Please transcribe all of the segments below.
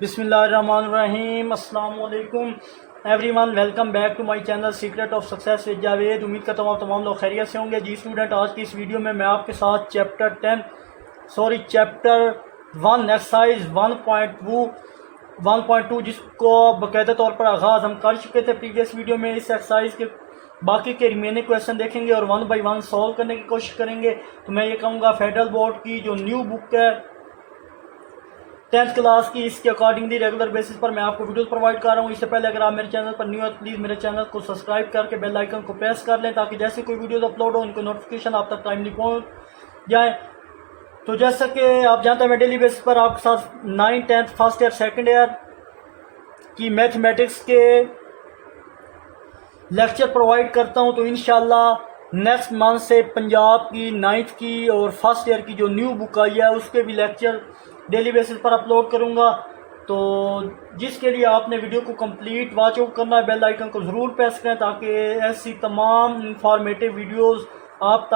बिस्मिल्लाहिर्रहमानिर्रहीम अस्सलाम वालेकुम everyone, welcome back to my channel secret of success with Javed. उम्मीद करता हूँ तमाम लोग खैरियत से होंगे। जी स्टूडेंट, आज की इस वीडियो में मैं आपके साथ चैप्टर 1 एक्सरसाइज 1.2 जिसको बाकायदा तौर पर आगाज़ हम कर चुके थे प्रीवियस वीडियो में। इस एक्सरसाइज के बाकी के रिमेनिंग क्वेश्चन देखेंगे और 1 बाई 1 सॉल्व करने की कोशिश करेंगे। तो मैं ये कहूँगा फेडरल बोर्ड की जो न्यू बुक है 10th क्लास की, इसके अकॉर्डिंगली रेगुलर बेसिस पर मैं आपको वीडियोस प्रोवाइड कर रहा हूँ। इससे पहले अगर आप मेरे चैनल पर न्यू है प्लीज़ मेरे चैनल को सब्सक्राइब करके बेल आइकन को प्रेस कर लें ताकि जैसे कोई वीडियोस अपलोड हो उनको नोटिफिकेशन आप तक टाइमली पहुँच जाए। तो जैसा कि आप जानते हैं मैं डेली बेसिस पर आपके साथ 9th 10th first year second year की मैथमेटिक्स के लेक्चर प्रोवाइड करता हूँ। तो इंशाल्लाह नेक्स्ट मंथ से पंजाब की 9th की और फर्स्ट ईयर की जो न्यू बुक आई है उसके भी लेक्चर डेली बेसिस पर अपलोड करूँगा। तो जिसके लिए आपने वीडियो को कंप्लीट वॉच आउट करना है, बेल आइकन को ज़रूर प्रेस करें ताकि ऐसी तमाम इंफॉर्मेटिव वीडियोस आप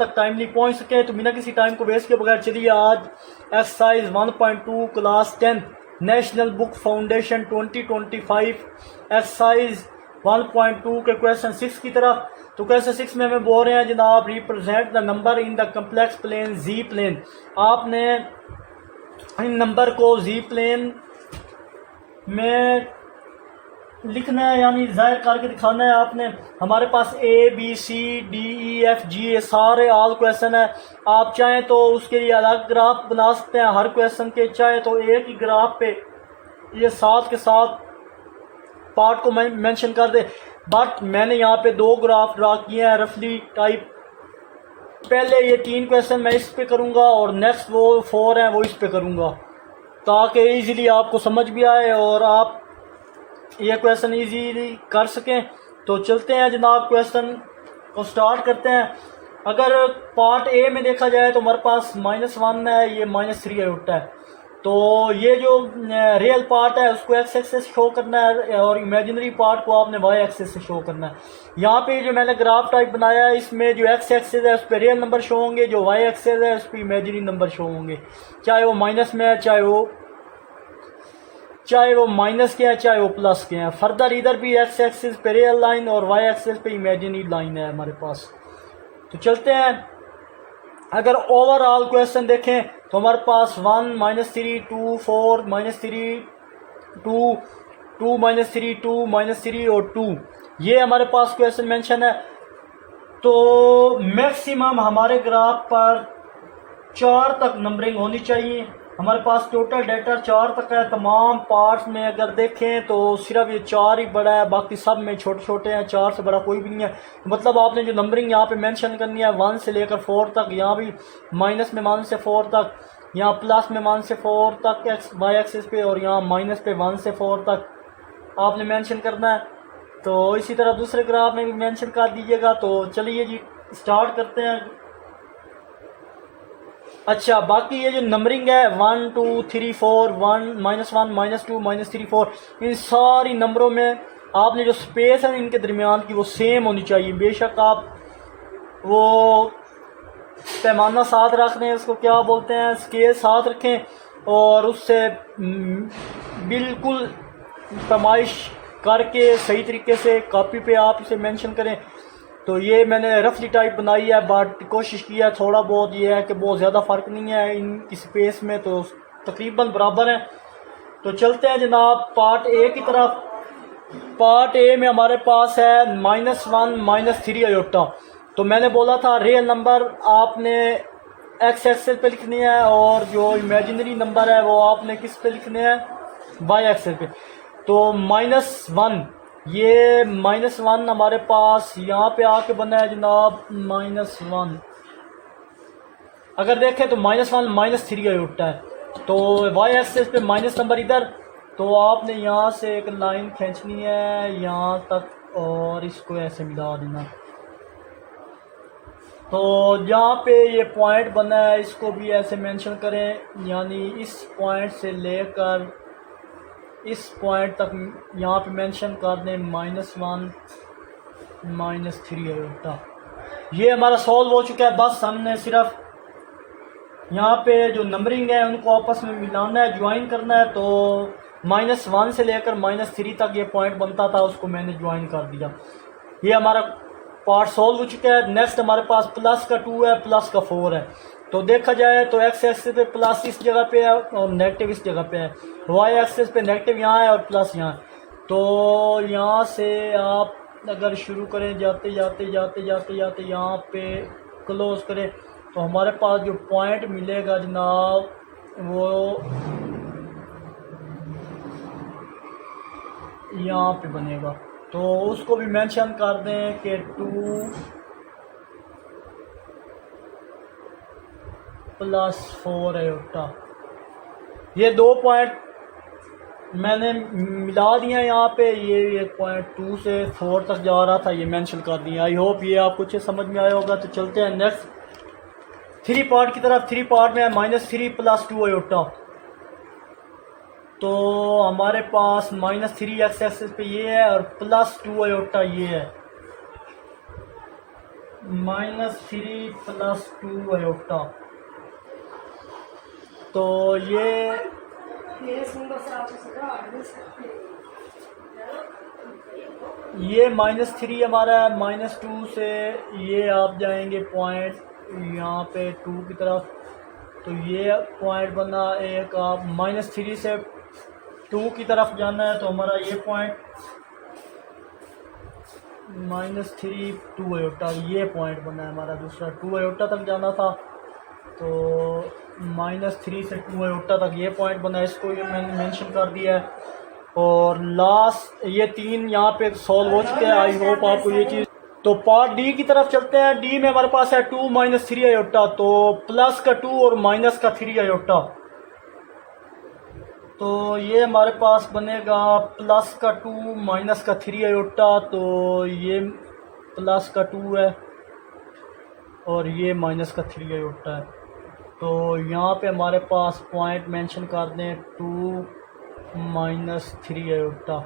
तक टाइमली पहुंच सके। तो बिना किसी टाइम को वेस्ट के बगैर चलिए आज exercise 1.2 class 10 national book foundation 2025 exercise 1.2 के क्वेश्चन 6 की तरफ। तो क्वेश्चन 6 में हमें बोल रहे हैं जनाब, represent the number in the complex plane जी प्लेन। आपने इन नंबर को जी प्लेन में लिखना है, यानी जाहिर करके दिखाना है आपने। हमारे पास A B C D E F G ये सारे ऑल क्वेश्चन है। आप चाहें तो उसके लिए अलग ग्राफ बना सकते हैं हर क्वेश्चन के, चाहे तो एक ही ग्राफ पे ये साथ के साथ पार्ट को मैं मेंशन कर दे। बट मैंने यहाँ पे 2 ग्राफ ड्रा किए हैं रफली टाइप। पहले ये 3 क्वेश्चन मैं इस पे करूँगा और नेक्स्ट वो 4 हैं वो इस पे करूँगा ताकि इजीली आपको समझ भी आए और आप ये क्वेश्चन इजीली कर सकें। तो चलते हैं जनाब, क्वेश्चन को स्टार्ट करते हैं। अगर पार्ट ए में देखा जाए तो हमारे पास -1 है, ये -3 उठता है। तो ये जो रियल पार्ट है उसको एक्स एक्सेस शो करना है और इमेजिनरी पार्ट को आपने वाई एक्सेस से शो करना है। यहाँ पे जो मैंने ग्राफ टाइप बनाया है इसमें जो एक्स एक्सेस है उस पर रियल नंबर शो होंगे, जो वाई एक्सेस है उस पर इमेजिनरी नंबर शो होंगे, चाहे वो माइनस में है चाहे वो माइनस के हैं चाहे वो प्लस के हैं। फर्दर इधर भी एक्स एक्सिस पे रियल लाइन और वाई एक्सिस पे इमेजिनरी लाइन है हमारे पास। तो चलते हैं, अगर ओवरऑल क्वेश्चन देखें तो हमारे पास 1 -3 2 4 -3 2 2 -3 2 -3 और 2 ये हमारे पास क्वेश्चन मेंशन है। तो मैक्सिमम हमारे ग्राफ पर 4 तक नंबरिंग होनी चाहिए। हमारे पास टोटल डेटा 4 तक है। तमाम पार्ट्स में अगर देखें तो सिर्फ ये 4 ही बड़ा है, बाकी सब में छोटे छोटे हैं, 4 से बड़ा कोई भी नहीं है। मतलब आपने जो नंबरिंग यहाँ पे मेंशन करनी है 1 से लेकर 4 तक, यहाँ भी माइनस में 1 से 4 तक, यहाँ प्लस में 1 से 4 तक एक्स वाई एक्सिस पे, और यहाँ माइनस पे 1 से 4 तक आपने मेंशन करना है। तो इसी तरह दूसरे ग्राफ में भी मेंशन कर दीजिएगा। तो चलिए जी स्टार्ट करते हैं। अच्छा, बाकी ये जो नंबरिंग है 1 2 3 4 1 -1 -2 -3 4 इन सारी नंबरों में आपने जो स्पेस है इनके दरमियान की वो सेम होनी चाहिए। बेशक आप वो पैमाना साथ रख दें, उसको क्या बोलते हैं, स्केल साथ रखें और उससे बिल्कुल पैमाइश करके सही तरीके से कॉपी पे आप इसे मेंशन करें। तो ये मैंने रफली टाइप बनाई है, बट कोशिश किया थोड़ा बहुत ये है कि बहुत ज़्यादा फ़र्क नहीं है इनकी स्पेस में, तो तकरीबन बराबर है। तो चलते हैं जनाब पार्ट ए की तरफ। पार्ट ए में हमारे पास है -1 -3 आयोटा। तो मैंने बोला था रियल नंबर आपने एक्स एक्सेस पे लिखनी है और जो इमेजिनरी नंबर है वो आपने किस पे लिखने हैं, वाई एक्सेस पे। तो -1 ये -1 हमारे पास यहाँ पे आके बना है जनाब -1। अगर देखें तो -1 -3 आयोटा है। तो वाई एक्सेस पे माइनस नंबर इधर, तो आपने यहाँ से एक लाइन खींचनी है यहाँ तक और इसको ऐसे मिला देना। तो यहाँ पे ये पॉइंट बना है इसको भी ऐसे मेंशन करें, यानी इस पॉइंट से लेकर इस पॉइंट तक यहाँ पे मेंशन कर दें -1 -3 आयोटा। ये हमारा सॉल्व हो चुका है। बस हमने सिर्फ यहाँ पे जो नंबरिंग है उनको आपस में मिलाना है, ज्वाइन करना है। तो -1 से लेकर -3 तक ये पॉइंट बनता था, उसको मैंने ज्वाइन कर दिया। ये हमारा पार्ट सॉल्व हो चुका है। नेक्स्ट हमारे पास प्लस का 2 है, प्लस का 4 है। तो देखा जाए तो एक्स एक्सिस पे प्लस इस जगह पे है और नेगेटिव इस जगह पे है, वाई एक्सिस पे नेगेटिव यहाँ है और प्लस यहाँ। तो यहाँ से आप अगर शुरू करें जाते जाते जाते जाते जाते यहाँ पे क्लोज करें, तो हमारे पास जो पॉइंट मिलेगा जनाब वो यहाँ पे बनेगा। तो उसको भी मेंशन कर दें कि 2 + 4 आयोटा। ये 2 पॉइंट मैंने मिला दिया यहाँ पे। ये एक पॉइंट 2 से 4 तक जा रहा था, ये मेंशन कर दिया। आई होप ये आपको अच्छे समझ में आया होगा। तो चलते हैं नेक्स्ट 3 पार्ट की तरफ। 3 पार्ट में है -3 + 2 आयोटा। तो हमारे पास -3 एक्स एक्सिस पे ये है और +2 आयोटा ये है। -3 + 2 आयोटा। तो ये -3 हमारा है। -2 से ये आप जाएंगे पॉइंट यहाँ पे 2 की तरफ, तो ये पॉइंट बना एक। आप -3 से 2 की तरफ जाना है, तो हमारा ये पॉइंट -3 2 आयोटा ये पॉइंट बना है हमारा। दूसरा 2 आयोटा तक जाना था, तो -3 से 2 आयोटा तक ये पॉइंट बना है। इसको ये मैंने मेंशन कर दिया है। और लास्ट ये 3 यहाँ पे सॉल्व हो चुके हैं। आई होप आपको ये चीज़। तो पार्ट डी की तरफ चलते हैं। डी में हमारे पास है 2 - 3 आयोटा। तो प्लस का 2 और माइनस का 3 आयोटा। तो ये हमारे पास बनेगा प्लस का 2 माइनस का 3 आयोटा। तो ये प्लस का 2 है और ये माइनस का 3 आयोटा है। तो यहाँ पे हमारे पास पॉइंट मेंशन कर दें 2 - 3 आयोटा।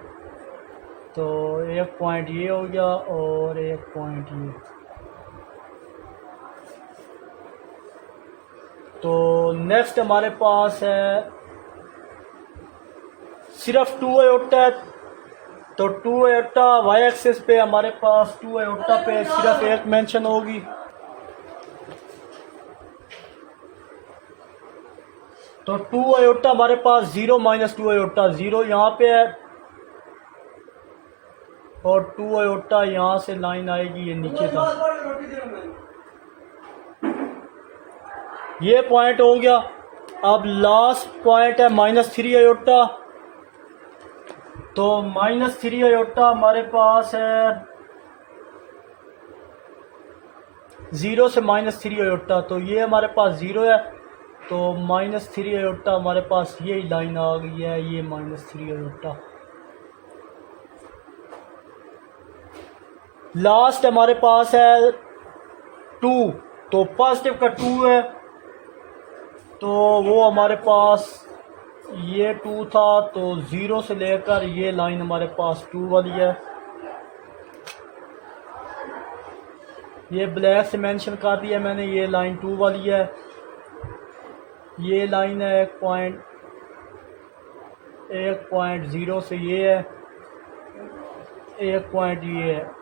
तो एक पॉइंट ये हो गया और एक पॉइंट ये। तो नेक्स्ट हमारे पास है सिर्फ 2 आयोटा है। तो 2 आयोटा वाई एक्सिस पे हमारे पास 2 आयोटा पे सिर्फ एक मेंशन होगी। तो 2 आयोटा हमारे पास 0 - 2 आयोटा 0 यहाँ पे है और 2 आयोटा यहाँ से लाइन आएगी ये नीचे तक। ये पॉइंट हो गया। अब लास्ट पॉइंट है -3 आयोटा। तो -3 आयोटा हमारे पास है 0 से -3 आयोटा। तो ये हमारे पास 0 है। तो -3 आयोटा हमारे पास ये लाइन आ गई है, ये -3 आयोटा। लास्ट हमारे पास है 2। तो पॉजिटिव का 2 है, तो वो हमारे पास ये 2 था। तो 0 से लेकर ये लाइन हमारे पास 2 वाली है। ये ब्लैक से मेंशन कर दिया मैंने, ये लाइन 2 वाली है। ये लाइन है 1.0 से ये है, 1 पॉइंट ये है।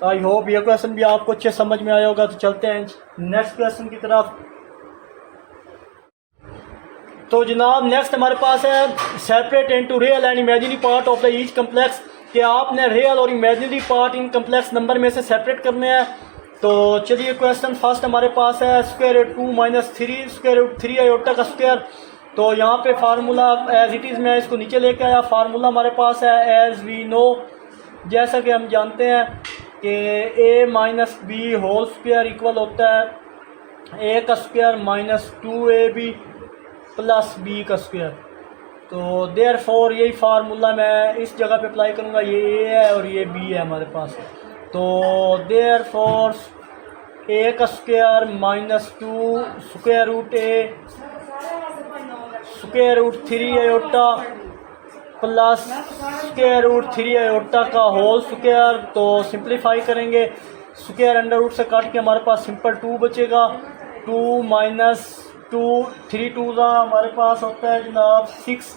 तो आई होप ये क्वेश्चन भी आपको अच्छे समझ में आया होगा। तो चलते हैं नेक्स्ट क्वेश्चन की तरफ। तो जनाब नेक्स्ट हमारे पास है separate into real and imaginary part of the each complex. कि आपने रियल और imaginary part in complex number में से सेपरेट करने हैं। तो चलिए क्वेश्चन फर्स्ट हमारे पास है √2 - 3 √3 आयोटा का स्क्वायर। तो यहाँ पे फार्मूला एज इट इज़ मैं इसको नीचे लेके आया। फार्मूला हमारे पास है एज वी नो, जैसा कि हम जानते हैं कि a - b whole square equal होता है a का स्क्वायर -2ab + b का स्क्वायर। तो देयरफॉर यही फार्मूला मैं इस जगह पे अप्लाई करूँगा। ये a है और ये b है हमारे पास। तो देयरफॉर a का square -2 √a √3 iota plus √3 iota का होल स्क्वायर। तो सिंप्लीफाई करेंगे, स्क्वायर अंडर रूट से काट के हमारे पास सिंपल 2 बचेगा। 2 माइनस 2 3 टू का हमारे पास होता है जनाब 6।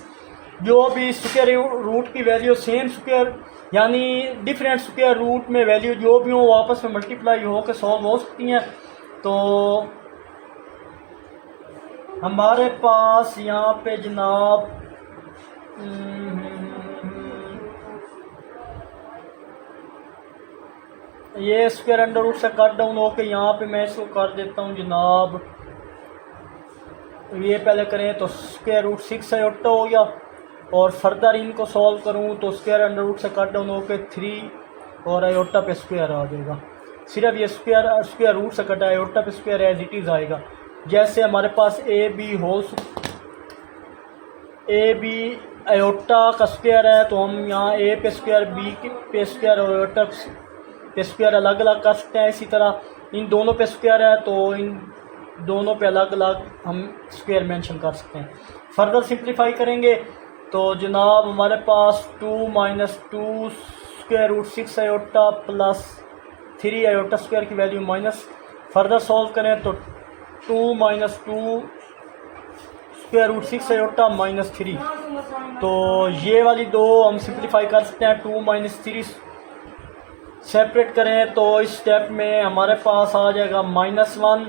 जो भी स्क्वायर रूट की वैल्यू सेम स्क्वायर यानी डिफरेंट स्क्वायर रूट में वैल्यू जो भी हो आपस में मल्टीप्लाई हो के सॉल्व हो सकती हैं। तो हमारे पास यहाँ पे जनाब ये स्क्वायर अंडर रूट से कट डाउन हो के यहाँ पे मैं इसको कर देता हूँ जनाब, ये पहले करें तो स्क्वायर रूट 6 आयोटा हो गया और फर्दर इनको सॉल्व करूँ तो स्क्वायर अंडर रूट से कट डाउन हो के 3 और आयोटा पे स्क्वायर आ जाएगा। सिर्फ ये स्क्वायर रूट से कटा आयोटा पे स्क्वायर एज इट इज़ आएगा। जैसे हमारे पास ए बी आयोटा का स्क्वायर है तो हम यहाँ ए पे स्क्वायर बी पे स्क्वायर और आयोटा पे स्क्वायर अलग अलग कर सकते हैं। इसी तरह इन दोनों पे स्क्वायर है तो इन दोनों पे अलग अलग हम स्क्वायर मेंशन कर सकते हैं। फर्दर सिंप्लीफाई करेंगे तो जनाब हमारे पास 2 minus 2 square root 6 iota plus 3 iota square की वैल्यू माइनस। फर्दर सॉल्व करें तो 2 minus 2 square root 6 iota minus 3। तो ये वाली दो हम सिंप्लीफाई कर सकते हैं। 2 माइनस 3 सेपरेट करें तो इस स्टेप में हमारे पास आ जाएगा -1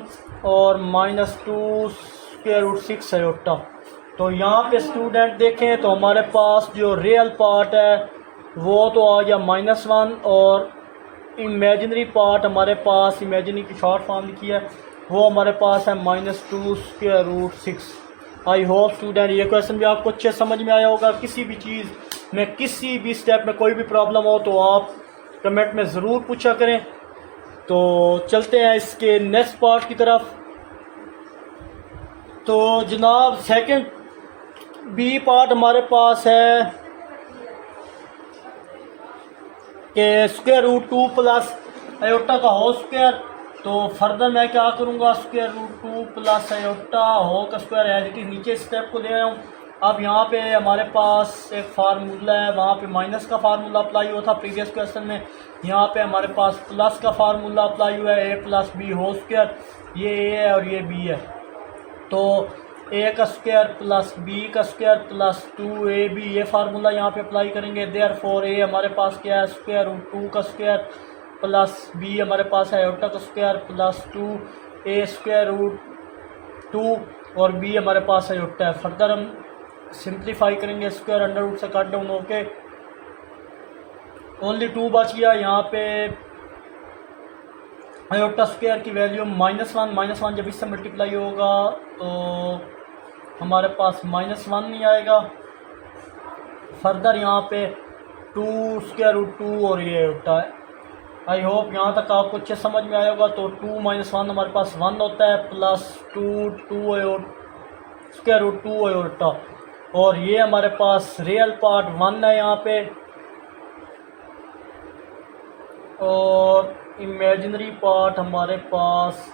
और -2 स्क्वायर रूट 6 आयोटा। तो यहाँ पे स्टूडेंट देखें तो हमारे पास जो रियल पार्ट है वो तो आ गया -1 और इमेजिनरी पार्ट हमारे पास, इमेजिनरी की शॉर्ट फॉर्म लिखी है वो हमारे पास है -2 square root 6। I hope student ये क्वेश्चन भी आपको अच्छे समझ में आया होगा। किसी भी चीज़ में किसी भी स्टेप में कोई भी प्रॉब्लम हो तो आप कमेंट में ज़रूर पूछा करें। तो चलते हैं इसके नेक्स्ट पार्ट की तरफ। तो जनाब सेकंड बी पार्ट हमारे पास है कि स्क्वायर रूट 2 प्लस आयोटा का होल स्क्वायर। तो फर्दर मैं क्या करूँगा, square root 2 plus iota whole का स्क्वायर एज इट इज़ नीचे स्टेप को दे रहा हूँ। अब यहाँ पे हमारे पास एक फार्मूला है, वहाँ पे माइनस का फार्मूला अप्लाई हुआ था प्रीवियस क्वेश्चन में। यहाँ पे हमारे पास प्लस का फार्मूला अप्लाई हुआ है, ए प्लस बी होल स्क्वायर। ये ए है और ये बी है। तो ए का स्क्वायर प्लस बी का स्क्वायर प्लस 2ab ये फार्मूला यहाँ पे अप्लाई करेंगे। देयरफॉर ए हमारे पास क्या है, स्क्वायर रूट 2 का स्क्वायर प्लस बी हमारे पास है आयोटा का square plus 2a square root 2 और बी हमारे पास आयोटा है। फर्दर हम सिंप्लीफाई करेंगे, स्क्वायर अंडर रूट से कट डाउन होके ओनली 2 बच गया। यहाँ पे आयोटा स्क्वायर की वैल्यू -1 जब इससे मल्टीप्लाई होगा तो हमारे पास -1 नहीं आएगा। फर्दर यहाँ पे 2 स्क्वायर रूट 2 और ये आयोटा है। आई होप यहाँ तक आपको अच्छे समझ में आया होगा। तो 2 - 1 हमारे पास 1 होता है प्लस 2 स्क्वायर रूट 2 आयोटा और ये हमारे पास रियल पार्ट 1 है यहाँ पे और इमेजिनरी पार्ट हमारे पास,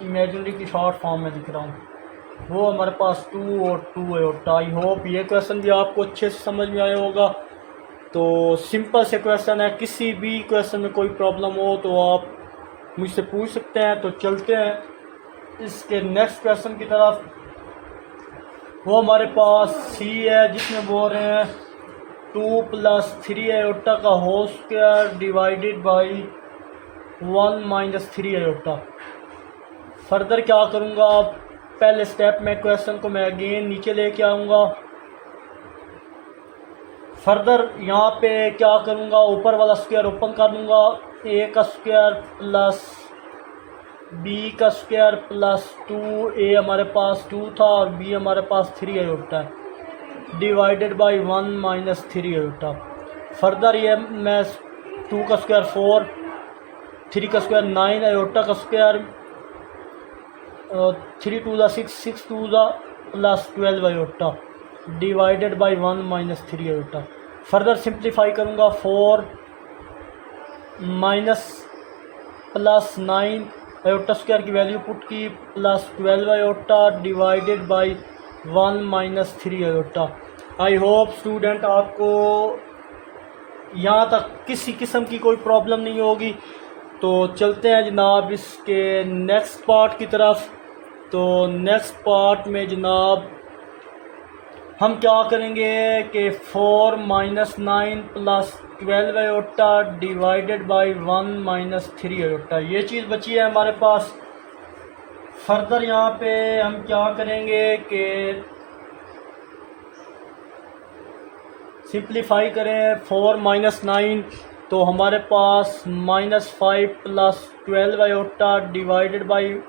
इमेजिनरी की शॉर्ट फॉर्म में दिख रहा हूँ, वो हमारे पास 2 और 2 आयोटा। आई होप ये क्वेश्चन भी आपको अच्छे से समझ में आया होगा। तो सिंपल से क्वेश्चन है, किसी भी क्वेश्चन में कोई प्रॉब्लम हो तो आप मुझसे पूछ सकते हैं। तो चलते हैं इसके नेक्स्ट क्वेश्चन की तरफ। वो हमारे पास सी है जिसमें बोल रहे हैं 2 + 3 आयोटा का whole square divided by 1 - 3 iota. Further क्या करूँगा, पहले स्टेप में क्वेश्चन को मैं अगेन नीचे लेके आऊँगा। फर्दर यहाँ पे क्या करूँगा, ऊपर वाला स्क्वायर ओपन कर दूँगा। ए का स्क्वायर प्लस बी का स्क्वायर प्लस 2a हमारे पास 2 था और b हमारे पास 3 आयोटा है डिवाइडेड बाई 1 - 3 आयोटा। फर्दर ये मैं 2 का स्क्वायर 4, 3 का स्क्वायर 9 आयोटा का square 3 × 2 = 6, 6 × 2 = plus 12 iota divided by 1 - 3 iota. Further simplify करूँगा 4 माइनस प्लस 9 आयोटा स्क्वायर की वैल्यू पुट की plus 12 iota divided by 1 - 3 iota. I hope student आपको यहाँ तक किसी किस्म की कोई प्रॉब्लम नहीं होगी। तो चलते हैं जनाब इसके नेक्स्ट पार्ट की तरफ। तो नेक्स्ट पार्ट में जनाब हम क्या करेंगे कि 4 minus 9 plus 12 iota divided by 1 minus 3 iota, ये चीज़ बची है हमारे पास। फर्दर यहाँ पे हम क्या करेंगे कि सिंप्लीफाई करें 4 माइनस 9, तो हमारे पास minus 5 plus 12 iota divided by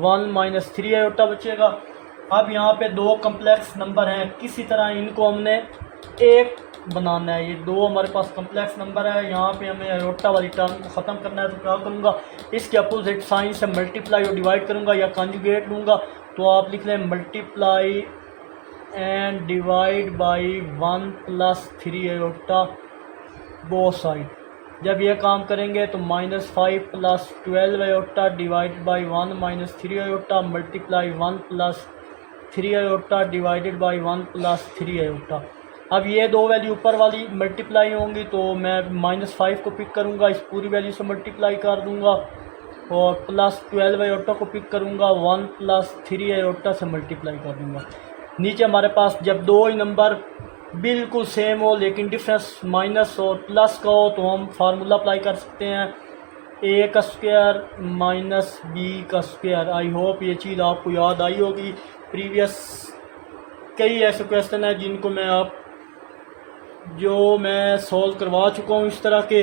1 minus 3 iota बचेगा। अब यहाँ पे दो कम्प्लेक्स नंबर हैं, किसी तरह इनको हमने एक बनाना है। ये दो हमारे पास कम्प्लेक्स नंबर है, यहाँ पे हमें आयोटा वाली टर्म को ख़त्म करना है। तो क्या करूँगा, इसके अपोजिट साइन से मल्टीप्लाई और डिवाइड करूँगा या कॉन्जुगेट लूँगा। तो आप लिख लें multiply and divide by 1 plus 3 iota both side. जब ये काम करेंगे तो minus 5 plus 12 iota divided by 1 minus 3 iota multiply 1 plus 3 iota divided by 1 plus 3 iota. अब ये दो वैल्यू ऊपर वाली मल्टीप्लाई होंगी, तो मैं माइनस 5 को पिक करूँगा, इस पूरी वैल्यू से मल्टीप्लाई कर दूँगा और प्लस 12 आयोटा को पिक करूँगा, 1 प्लस 3 आयोटा से मल्टीप्लाई कर दूँगा। नीचे हमारे पास जब दो ही नंबर बिल्कुल सेम हो लेकिन डिफरेंस माइनस और प्लस का हो, तो हम फार्मूला अप्लाई कर सकते हैं ए का स्क्वायर माइनस बी का स्क्वायर। आई होप ये चीज़ आपको याद आई होगी। प्रीवियस कई ऐसे क्वेश्चन हैं जिनको मैं सॉल्व करवा चुका हूँ इस तरह के।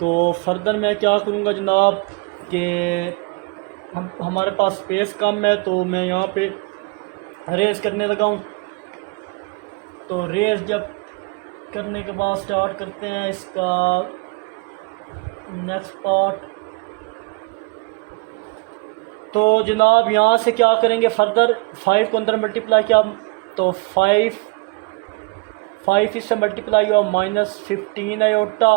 तो फर्दर मैं क्या करूँगा जनाब कि हमारे पास स्पेस कम है, तो मैं यहाँ पे रेज करने लगा हूँ। तो रेज जब करने के बाद स्टार्ट करते हैं इसका नेक्स्ट पार्ट। तो जनाब यहाँ से क्या करेंगे, फर्दर 5 को अंदर मल्टीप्लाई किया तो 5 इससे मल्टीप्लाई हुआ माइनस 15 आयोटा,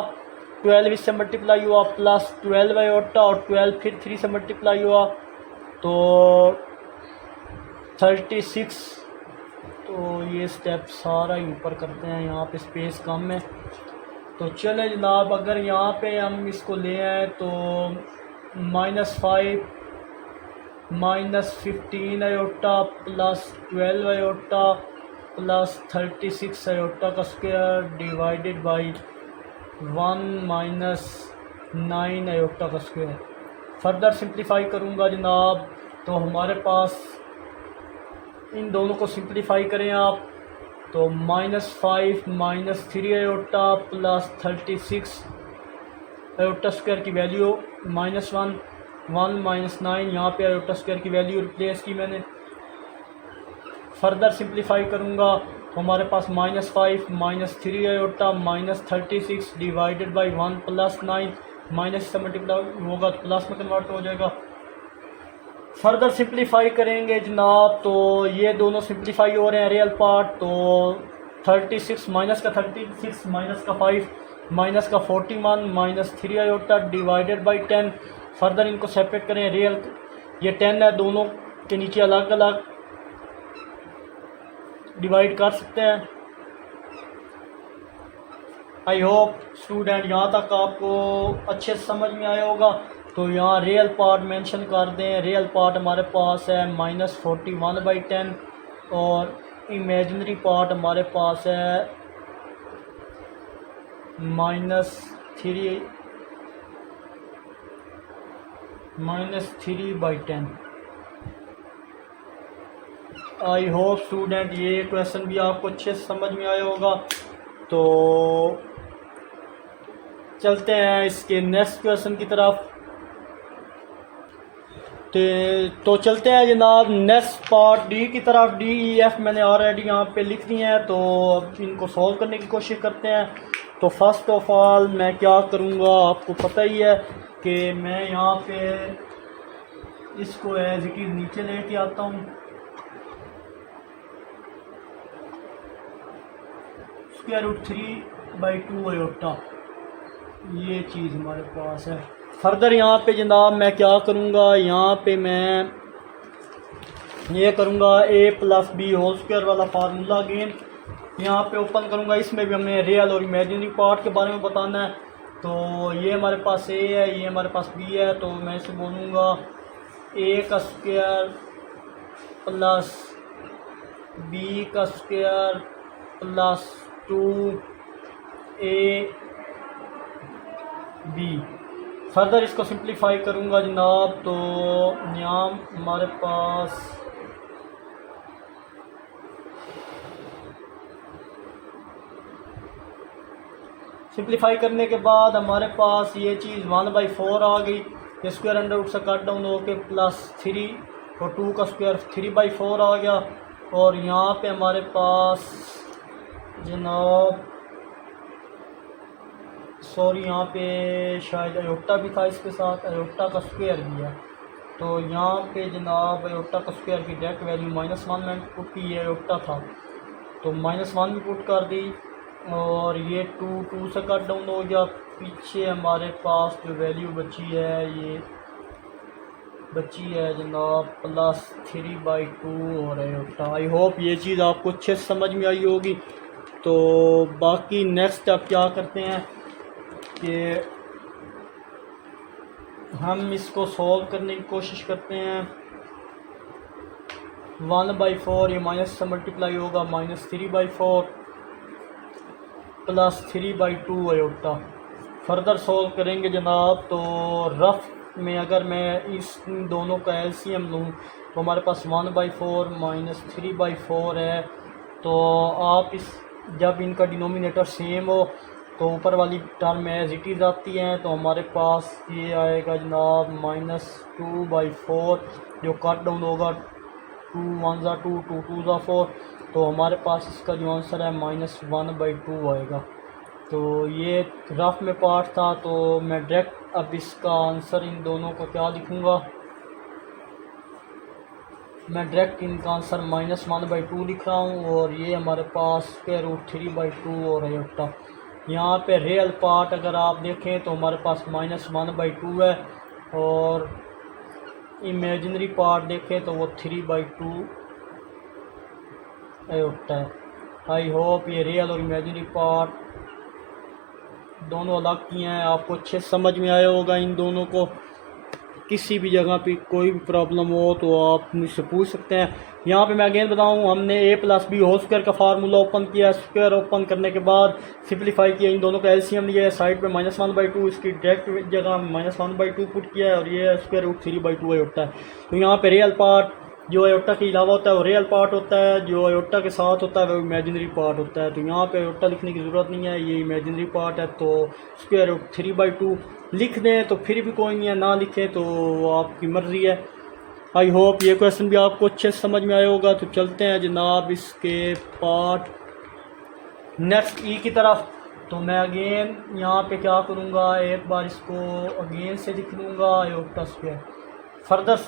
12 इससे मल्टीप्लाई हुआ प्लस 12 आयोटा और 12 फिर 3 से मल्टीप्लाई हुआ तो 36। तो ये स्टेप सारा ही ऊपर करते हैं, यहाँ पे स्पेस कम है। तो चले जनाब, अगर यहाँ पे हम इसको ले आए तो minus 5 minus 15 iota plus 12 iota plus 36 iota का square divided by 1 minus 9 iota का स्क्वायर। फर्दर सिंप्लीफाई करूँगा जनाब, तो हमारे पास इन दोनों को सिंप्लीफाई करें आप, तो minus 5 minus 3 iota plus 36 iota square की वैल्यू माइनस 1 माइनस 9, यहाँ पे आयोटा स्क्वायर की वैल्यू रिप्लेस की मैंने। फर्दर सिंप्लीफाई करूँगा तो हमारे पास minus 5 minus 3 iota minus 36 divided by 1 plus 9, minus से मल्टीप्लाई होगा तो प्लस में कन्वर्ट हो जाएगा। फर्दर सिंप्लीफाई करेंगे जनाब, तो ये दोनों सिंप्लीफाई हो रहे हैं रियल पार्ट। तो 36 माइनस का 36 माइनस का 5 माइनस का 41 minus 3 iota divided by 10। Further इनको सेपरेट करें, रियल ये 10 है, दोनों के नीचे अलग अलग डिवाइड कर सकते हैं। आई होप स्टूडेंट यहाँ तक आपको अच्छे से समझ में आया होगा। तो यहाँ रियल पार्ट मेंशन कर दें। रियल पार्ट हमारे पास है माइनस 41/10 और इमेजिनरी पार्ट हमारे पास है -3/10। आई होप स्टूडेंट ये क्वेश्चन भी आपको अच्छे से समझ में आया होगा। तो चलते हैं इसके नेक्स्ट क्वेश्चन की तरफ। तो चलते हैं जनाब नेक्स्ट पार्ट डी की तरफ। डी ई एफ मैंने ऑलरेडी यहाँ पे लिख दी हैं, तो अब इनको सॉल्व करने की कोशिश करते हैं। तो फर्स्ट ऑफ ऑल मैं क्या करूँगा, आपको पता ही है कि मैं यहाँ पे इसको एज इट इज़ नीचे लेके आता हूँ। √3/2 आयोटा ये चीज़ हमारे पास है। फर्दर यहाँ पे जनाब मैं क्या करूँगा, यहाँ पे मैं ये करूँगा a+b² वाला फार्मूला अगेन यहाँ पे ओपन करूँगा। इसमें भी हमने रियल और इमेजिनरी पार्ट के बारे में बताना है। तो ये हमारे पास ए है, ये हमारे पास बी है, तो मैं इसे बोलूँगा ए का स्क्वायर प्लस बी का square plus 2 a b. Further इसको सिंप्लीफाई करूँगा जनाब, तो यहाँ हमारे पास सिंप्लीफाई करने के बाद हमारे पास ये चीज़ 1/4 आ गई। ये स्क्वायर अंडर रूट से कट डाउन हो के +3 और 2 का स्क्वायर 3/4 आ गया। और यहाँ पे हमारे पास जनाब सॉरी यहाँ पे शायद अयोटा भी था, इसके साथ अयोटा का स्क्वायर भी है। तो यहाँ पे जनाब अयोटा का स्क्वायर की डायरेक्ट वैल्यू -1 मैंने पुट की है, अयोटा था तो -1 भी पुट कर दी। और ये 2 से कट डाउन हो गया। पीछे हमारे पास जो वैल्यू बची है ये बची है जनाब +3/2 और अयोटा। आई होप ये चीज़ आपको अच्छे से समझ में आई होगी। तो बाकी नेक्स्ट अब क्या करते हैं कि हम इसको सॉल्व करने की कोशिश करते हैं। 1/4 ये माइनस से मल्टीप्लाई होगा, -3/4 +3/2 अयोटा। फर्दर सॉल्व करेंगे जनाब, तो रफ में अगर मैं इस दोनों का एलसीएम लूँ तो हमारे पास 1/4 -3/4 है। तो आप इस जब इनका डिनोमिनेटर सेम हो तो ऊपर वाली टर्म एज इट इज़ आती हैं। तो हमारे पास ये आएगा जनाब -2/4 जो कट डाउन होगा, 2 1 ज़ा 2 2 2 ज़ा 4। तो हमारे पास इसका जो आंसर है -1/2 आएगा। तो ये रफ में पार्ट था, तो मैं डायरेक्ट अब इसका आंसर इन दोनों को क्या लिखूँगा, मैं डायरेक्ट इनका आंसर -1/2 लिख रहा हूँ। और ये हमारे पास √3/2 और अयोटा। यहाँ पे रियल पार्ट अगर आप देखें तो हमारे पास -1/2 है और इमेजिनरी पार्ट देखें तो वो 3/2 अयोटा है। आई होप ये रियल और इमेजिनरी पार्ट दोनों अलग किए हैं, आपको अच्छे समझ में आया होगा। इन दोनों को किसी भी जगह पे कोई भी प्रॉब्लम हो तो आप मुझसे पूछ सकते हैं। यहाँ पे मैं अगेन बताऊँ, हमने a+b होल स्क्वायर का फार्मूला ओपन किया। स्क्वायर ओपन करने के बाद सिंप्लीफाई किया, इन दोनों का एलसीएम लिया है, साइड पे -1/2 इसकी डायरेक्ट जगह -1/2 पुट किया है और ये √3/2 होता है। तो यहाँ पे रियल पार्ट जो अयोटा के अलावा होता है वो रियल पार्ट होता है, जो अयोटा के साथ होता है वो इमेजिनरी पार्ट होता है। तो यहाँ पे अयोटा लिखने की ज़रूरत नहीं है, ये इमेजिनरी पार्ट है। तो √3/2 लिख दें तो फिर भी कोई नहीं है, ना लिखें तो आपकी मर्ज़ी है। आई होप ये क्वेश्चन भी आपको अच्छे से समझ में आया होगा। तो चलते हैं जनाब इसके पार्ट नेक्स्ट ई की तरफ। तो मैं अगेन यहाँ पे क्या करूँगा, एक बार इसको अगेन से लिख लूँगा अयोटा स्क्वायर। फर्दर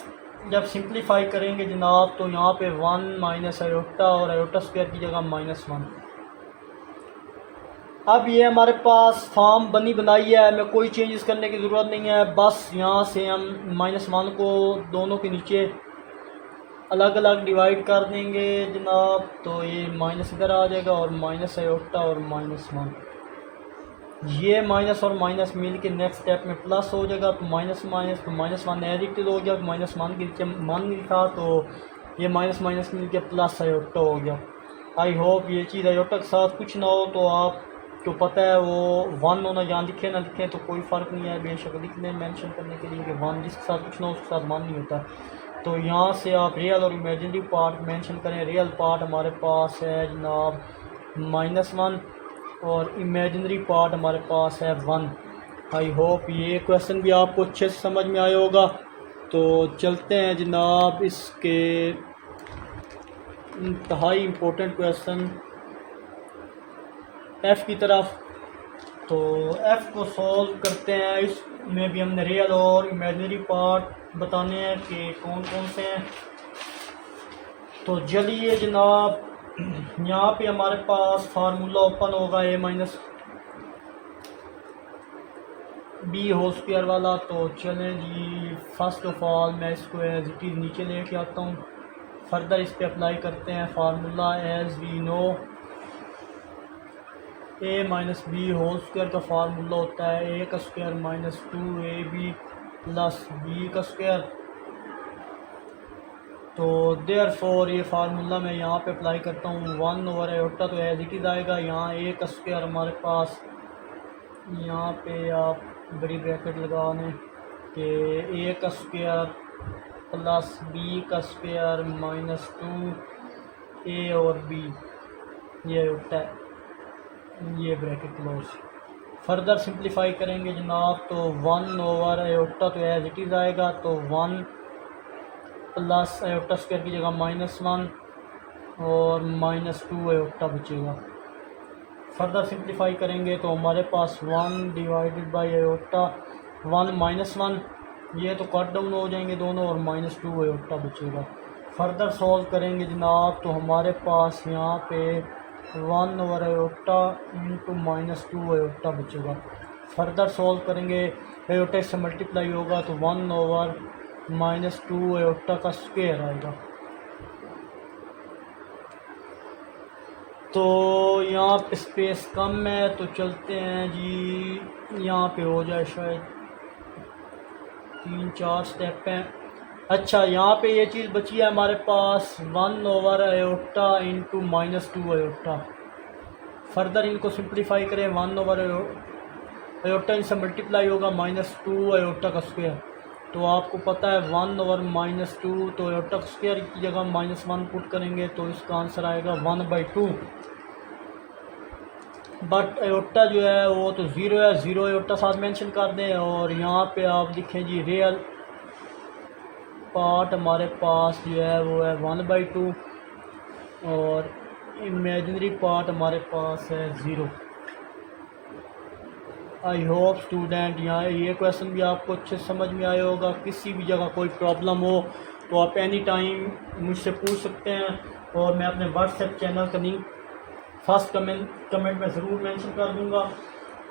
जब सिंप्लीफाई करेंगे जनाब तो यहाँ पे 1 माइनस अयोटा और अयोटा स्क्वायर की जगह -1। अब ये हमारे पास फॉर्म बनी बनाई है, हमें कोई चेंजेस करने की ज़रूरत नहीं है। बस यहाँ से हम -1 को दोनों के नीचे अलग अलग डिवाइड कर देंगे जनाब। तो ये माइनस इधर आ जाएगा और माइनस अयोटा और -1, ये माइनस और माइनस मिल के नेक्स्ट स्टेप में प्लस हो जाएगा। तो माइनस माइनस तो -1 एज इट इज हो गया, -1 के नीचे 1 नहीं था तो ये माइनस माइनस मिल के प्लस अयोटा हो गया। आई होप ये चीज़ अयोटा के साथ कुछ ना हो, तो आप तो पता है वो 1 होना, यहाँ लिखे ना लिखें तो कोई फ़र्क नहीं है, बेशक लिख लें मेंशन करने के लिए कि 1 जिसके साथ कुछ ना हो उसके साथ 1 नहीं होता। तो यहाँ से आप रियल और इमेजिनरी पार्ट मेंशन करें। रियल पार्ट हमारे पास है जनाब -1 और इमेजिनरी पार्ट हमारे पास है 1। आई होप ये क्वेश्चन भी आपको अच्छे से समझ में आया होगा। तो चलते हैं जनाब इसके इंतहाई इम्पोर्टेंट क्वेश्चन एफ़ की तरफ। तो एफ़ को सॉल्व करते हैं। इसमें भी हमने रियल और इमेजिनरी पार्ट बताने हैं कि कौन कौन से हैं। तो चलिए जनाब यहाँ पे हमारे पास फार्मूला ओपन होगा a-b होल स्क्वायर वाला। तो चलें जी, फर्स्ट ऑफ ऑल मैं इसको एज इट इज़ नीचे लेके आता हूँ। फर्दर इस पर अप्लाई करते हैं formula. As we know a minus B whole square का फार्मूला होता है ए का square minus 2ab plus b का स्क्वायर। तो देयर फोर ये फार्मूला मैं यहाँ पे अप्लाई करता हूँ 1/आयोटा तो एज इट इज़ आएगा। यहाँ ए का स्क्वायर हमारे पास, यहाँ पे आप बड़ी ब्रैकेट लगा लें कि ए का स्क्वायर प्लस बी का स्क्वायर माइनस 2 ए और बी, ये होता है, ये ब्रैकेट क्लोज। फर्दर सिंप्लीफाई करेंगे जनाब तो 1/आयोटा तो एज इट इज़ आएगा, तो 1 प्लस आयोटा स्क्वायर की जगह -1 और -2 आयोटा बचेगा। फर्दर सिंप्लीफाई करेंगे तो हमारे पास 1 डिवाइडेड बाई आयोटा 1 -1, ये तो कट डाउन हो जाएंगे दोनों और -2 आयोटा बचेगा। फर्दर सॉल्व करेंगे जनाब तो हमारे पास यहाँ पे 1/आयोटा इंटू -2 आयोटा बचेगा। फर्दर सॉल्व करेंगे आयोटा से मल्टीप्लाई होगा तो 1/-2 आयोटा का स्क्वायर आएगा। तो यहाँ पे स्पेस कम है तो चलते हैं जी, यहाँ पे हो जाए शायद 3-4 स्टेप हैं। अच्छा, यहाँ पे ये चीज़ बची है हमारे पास 1/आयोटा इंटू -2 आयोटा। फर्दर इनको सिंप्लीफाई करें 1/आयोटा इनसे मल्टीप्लाई होगा -2 आयोटा का स्क्वायर। तो आपको पता है 1/-2 तो आयोटा का स्क्वायर की जगह -1 पुट करेंगे तो इसका आंसर आएगा 1/2। बट आयोटा जो है वो तो ज़ीरो है, ज़ीरो आयोटा साथ मेंशन कर दें। और यहाँ पे आप लिखें जी रियल पार्ट हमारे पास जो है वो है 1/2 और इमेजिनरी पार्ट हमारे पास है 0। आई होप स्टूडेंट यहाँ ये क्वेश्चन भी आपको अच्छे समझ में आया होगा। किसी भी जगह कोई प्रॉब्लम हो तो आप एनी टाइम मुझसे पूछ सकते हैं और मैं अपने व्हाट्सएप चैनल का लिंक फर्स्ट कमेंट में ज़रूर मेंशन कर दूंगा।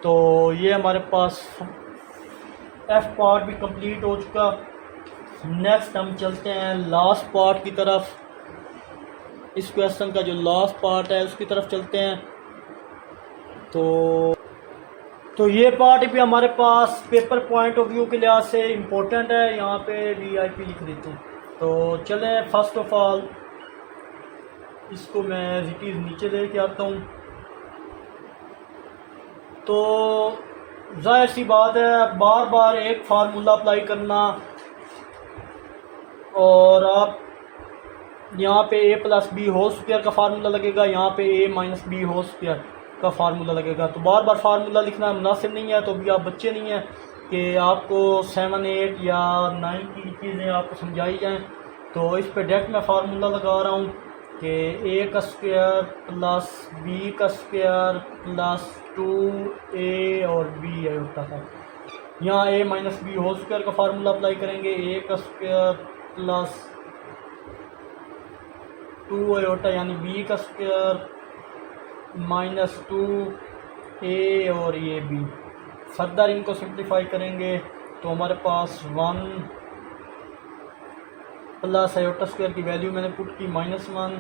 तो ये हमारे पास एफ पार्ट भी कंप्लीट हो चुका। नेक्स्ट हम चलते हैं लास्ट पार्ट की तरफ। इस क्वेश्चन का जो लास्ट पार्ट है उसकी तरफ चलते हैं। तो ये पार्ट भी हमारे पास पेपर पॉइंट ऑफ व्यू के लिहाज से इम्पोर्टेंट है। यहाँ पे VIP लिख देते हैं। तो चलें, फर्स्ट ऑफ ऑल इसको मैं रिपीट नीचे लेके आता हूँ। तो जाहिर सी बात है बार बार एक फार्मूला अप्लाई करना, और आप यहाँ पे a plus B whole square का फार्मूला लगेगा, यहाँ पे a minus B whole square का फार्मूला लगेगा। तो बार बार फार्मूला लिखना मुनासिब नहीं है। तो भी आप बच्चे नहीं हैं कि आपको 7, 8 या 9 की चीज़ें आपको समझाई जाएँ। तो इस पे डायरेक्ट मैं फार्मूला लगा रहा हूँ कि a का स्क्वायर प्लस b का स्क्वायर प्लस 2a और b आयोटा का। यहाँ a minus B whole square का फार्मूला अप्लाई करेंगे, a का स्क्वायर प्लस 2 आयोटा यानी b का स्क्वायर -2a और ये b। फर्दर इनको सिंप्लीफाई करेंगे तो हमारे पास 1 प्लस आयोटा स्क्वायर की वैल्यू मैंने पुट की -1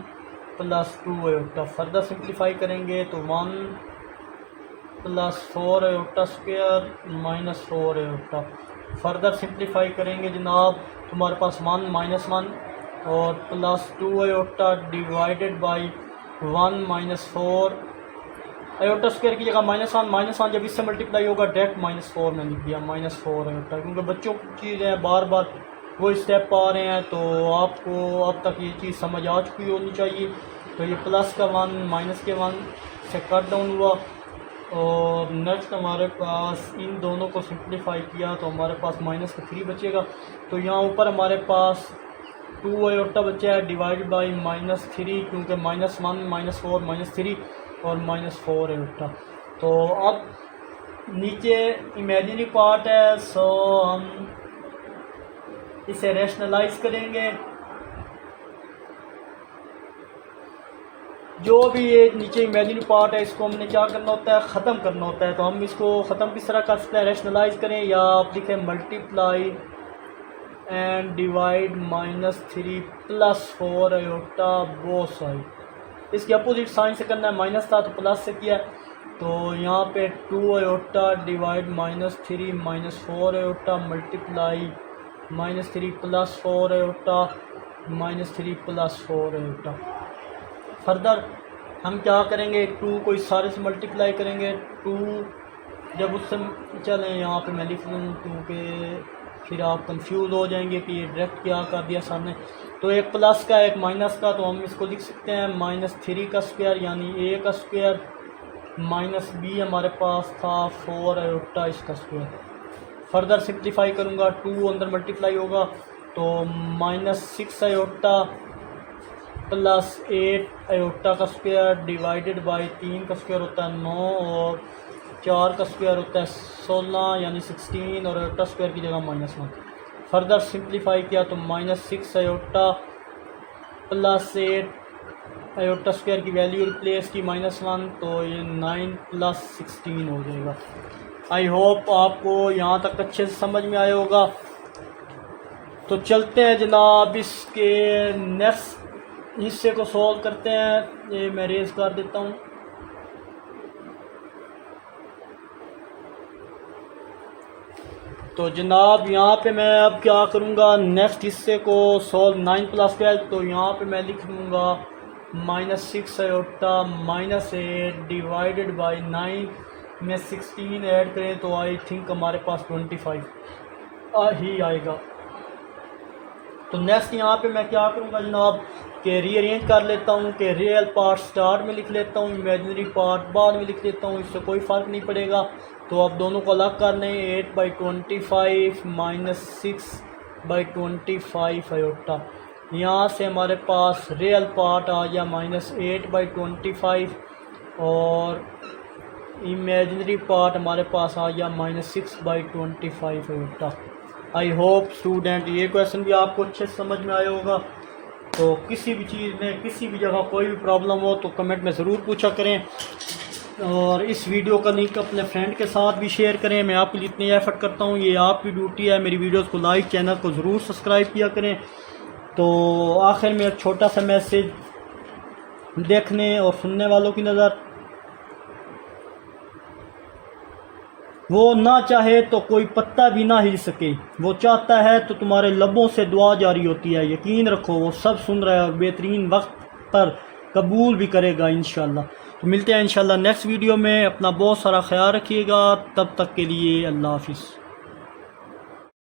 प्लस 2 आयोटा। फर्दर सिंप्लीफाई करेंगे तो 1 plus 4 iota square -4 iota. Further simplify करेंगे जनाब तो हमारे पास 1 -1 और plus 2 iota divided by 1 -4 iota square की जगह -1 जब इससे मल्टीप्लाई होगा डायरेक्ट -4 में लिख दिया -4 आयोटा, क्योंकि बच्चों की चीज़ है बार बार वो स्टेप आ रहे हैं। तो आपको अब तक ये चीज़ समझ आ चुकी होनी चाहिए। तो ये प्लस का 1 माइनस के 1 से कट डाउन हुआ। और नेक्स्ट हमारे पास इन दोनों को सिंप्लीफाई किया तो हमारे पास -3 बचेगा। तो यहाँ ऊपर हमारे पास 2 आयोटा बचा है डिवाइड बाई -3, क्योंकि -1 -4 -3 और -4 आयोटा। तो अब नीचे इमेजिनरी पार्ट है, सो हम इसे रैशनलाइज करेंगे। जो भी ये नीचे इमेजिनरी पार्ट है इसको हमने क्या करना होता है, ख़त्म करना होता है। तो हम इसको ख़त्म किस तरह कर सकते हैं, रैशनलाइज करें या आप लिखें multiply and divide -3 plus 4 iota both side. इसके अपोजिट साइन से करना है, माइनस था तो प्लस से किया। तो यहाँ पे 2 iota divide -3 -4 iota multiply -3 + 4 iota -3 + 4 iota. Further हम क्या करेंगे, 2 को इस सारे से मल्टीप्लाई करेंगे। 2 जब उससे चलें यहाँ पे मैं लिख लूँ क्योंकि फिर आप कंफ्यूज हो जाएंगे कि ये डायरेक्ट क्या कर दिया सामने। तो एक प्लस का एक माइनस का, तो हम इसको लिख सकते हैं -3 का स्क्वायर यानी a का स्क्वायर माइनस b हमारे पास था 4 आयोटा इसका स्क्वायर। फर्दर सिंप्लीफाई करूँगा, 2 अंदर मल्टीप्लाई होगा तो -6 आयोटा प्लस 8 आयोटा का स्क्वायर डिवाइडेड बाई 3 का स्क्वायर होता है 9 और 4 का स्क्वायर होता है 16 यानी 16 और आयोटा स्क्वायर की जगह -1। फर्दर सिंप्लीफाई किया तो -6 आयोटा प्लस 8 आयोटा स्क्वायर की वैल्यू रिप्लेस की -1, तो ये 9 + 16 हो जाएगा। आई होप आपको यहाँ तक अच्छे से समझ में आया होगा। तो चलते हैं जनाब इसके नेक्स्ट हिस्से को सॉल्व करते हैं। ये मैं रेज कर देता हूँ। तो जनाब यहाँ पे मैं अब क्या करूँगा, नेक्स्ट हिस्से को सॉल्व 9 + 12। तो यहाँ पे मैं लिख दूँगा -6 आयोटा -8 डिवाइडेड बाई 9 में 16 ऐड करें तो आई थिंक हमारे पास 25 ही आएगा। तो नेक्स्ट यहाँ पे मैं क्या करूँगा जनाब कि रीअरेंज कर लेता हूँ कि रियल पार्ट स्टार्ट में लिख लेता हूँ, इमेजिनरी पार्ट बाद में लिख लेता हूँ, इससे कोई फ़र्क नहीं पड़ेगा। तो अब दोनों को अलग करने, 8/25 -6/25 आयोटा। यहाँ से हमारे पास रियल पार्ट आ गया -8/25 और इमेजिनरी पार्ट हमारे पास आ गया -6/25 आयोटा। आई होप स्टूडेंट ये क्वेश्चन भी आपको अच्छे से समझ में आया होगा। तो किसी भी चीज़ में किसी भी जगह कोई भी प्रॉब्लम हो तो कमेंट में ज़रूर पूछा करें और इस वीडियो का लिंक अपने फ्रेंड के साथ भी शेयर करें। मैं आपके लिए इतनी एफर्ट करता हूँ, ये आपकी ड्यूटी है। मेरी वीडियोस को लाइक, चैनल को ज़रूर सब्सक्राइब किया करें। तो आखिर में एक छोटा सा मैसेज देखने और सुनने वालों की नज़र, वो ना चाहे तो कोई पत्ता भी ना हिल सके, वो चाहता है तो तुम्हारे लबों से दुआ जारी होती है। यकीन रखो वो सब सुन रहा है और बेहतरीन वक्त पर कबूल भी करेगा इंशाल्लाह। तो मिलते हैं इंशाल्लाह नेक्स्ट वीडियो में। अपना बहुत सारा ख्याल रखिएगा। तब तक के लिए अल्लाह हाफिज़।